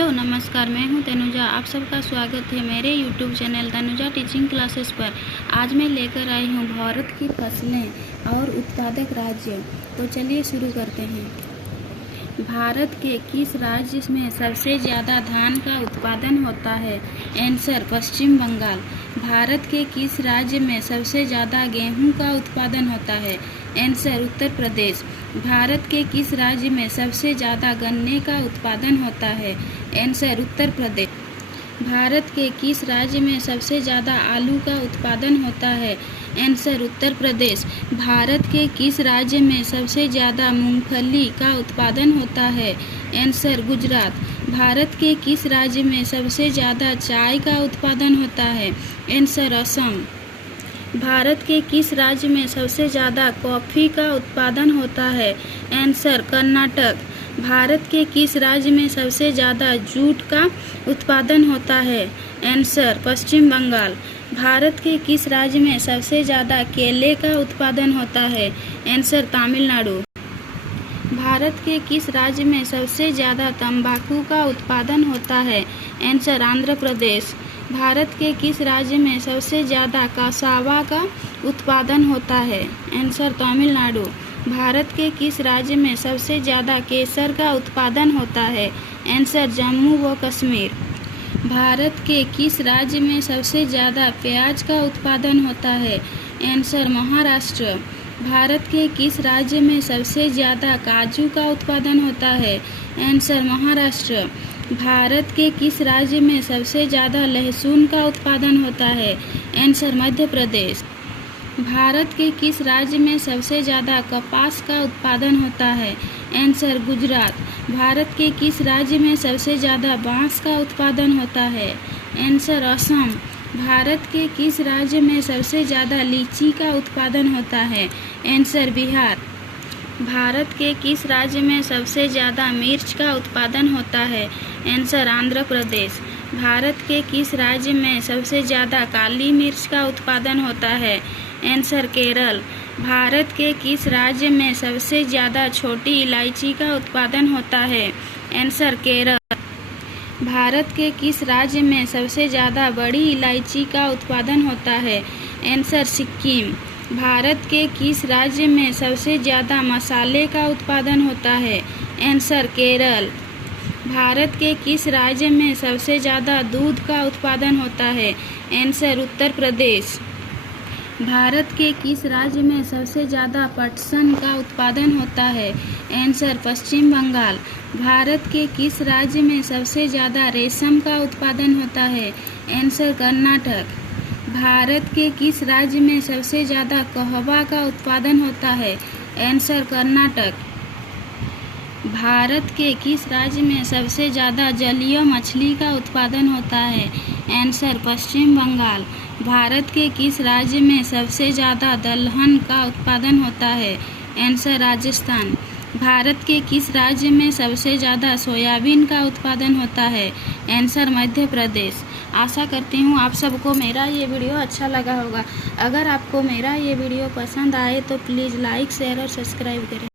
Hello नमस्कार, मैं हूं तनुजा। आप सबका स्वागत है मेरे YouTube channel Tanuja teaching classes पर। आज मैं लेकर आई हूं भारत की फसलें और उत्पादक राज्य। तो चलिए शुरू करते हैं। भारत के किस राज्य में सबसे ज़्यादा धान का उत्पादन होता है? आंसर पश्चिम बंगाल। भारत के किस राज्य में सबसे ज़्यादा गेहूं का उत्पादन होता है? आंसर उत्तर प्रदेश। भारत के किस राज्य में सबसे ज़्यादा गन्ने का उत्पादन होता है? आंसर उत्तर प्रदेश। भारत के किस राज्य में सबसे ज़्यादा आलू का उत्पादन होता है? आंसर उत्तर प्रदेश। भारत के किस राज्य में सबसे ज़्यादा मूंगफली का उत्पादन होता है? आंसर गुजरात। भारत के किस राज्य में सबसे ज़्यादा चाय का उत्पादन होता है? आंसर असम। भारत के किस राज्य में सबसे ज़्यादा कॉफ़ी का उत्पादन होता है? आंसर कर्नाटक। भारत के किस राज्य में सबसे ज़्यादा जूट का उत्पादन होता है? आंसर पश्चिम बंगाल। भारत के किस राज्य में सबसे ज़्यादा केले का उत्पादन होता है? आंसर तमिलनाडु। भारत के किस राज्य में सबसे ज़्यादा तंबाकू का उत्पादन होता है? आंसर आंध्र प्रदेश। भारत के किस राज्य में सबसे ज़्यादा कासावा का उत्पादन होता है? आंसर तमिलनाडु। भारत के किस राज्य में सबसे ज़्यादा केसर का उत्पादन होता है? आंसर जम्मू व कश्मीर। भारत के किस राज्य में सबसे ज़्यादा प्याज का उत्पादन होता है? आंसर महाराष्ट्र। भारत के किस राज्य में सबसे ज़्यादा काजू का उत्पादन होता है? आंसर महाराष्ट्र। भारत के किस राज्य में सबसे ज़्यादा लहसुन का उत्पादन होता है? आंसर मध्य प्रदेश। भारत के किस राज्य में सबसे ज़्यादा कपास का उत्पादन होता है? आंसर गुजरात। भारत के किस राज्य में सबसे ज़्यादा बांस का उत्पादन होता है? आंसर असम। भारत के किस राज्य में सबसे ज़्यादा लीची का उत्पादन होता है? आंसर बिहार। भारत के किस राज्य में सबसे ज़्यादा मिर्च का उत्पादन होता है? आंसर आंध्र प्रदेश। भारत के किस राज्य में सबसे ज़्यादा काली मिर्च का उत्पादन होता है? आंसर केरल। भारत के किस राज्य में सबसे ज़्यादा छोटी इलायची का उत्पादन होता है? आंसर केरल। भारत के किस राज्य में सबसे ज़्यादा बड़ी इलायची का उत्पादन होता है? आंसर सिक्किम। भारत के किस राज्य में सबसे ज़्यादा मसाले का उत्पादन होता है? आंसर केरल। भारत के किस राज्य में सबसे ज़्यादा दूध का उत्पादन होता है? आंसर उत्तर प्रदेश। भारत के किस राज्य में सबसे ज़्यादा पटसन का उत्पादन होता है? आंसर पश्चिम बंगाल। भारत के किस राज्य में सबसे ज़्यादा रेशम का उत्पादन होता है? आंसर कर्नाटक। भारत के किस राज्य में सबसे ज़्यादा कहवा का उत्पादन होता है? आंसर कर्नाटक। भारत के किस राज्य में सबसे ज़्यादा जलीय मछली का उत्पादन होता है? आंसर पश्चिम बंगाल। भारत के किस राज्य में सबसे ज़्यादा दलहन का उत्पादन होता है? आंसर राजस्थान। भारत के किस राज्य में सबसे ज़्यादा सोयाबीन का उत्पादन होता है? आंसर मध्य प्रदेश। आशा करती हूँ आप सबको मेरा ये वीडियो अच्छा लगा होगा। अगर आपको मेरा ये वीडियो पसंद आए तो प्लीज़ लाइक, शेयर और सब्सक्राइब करें।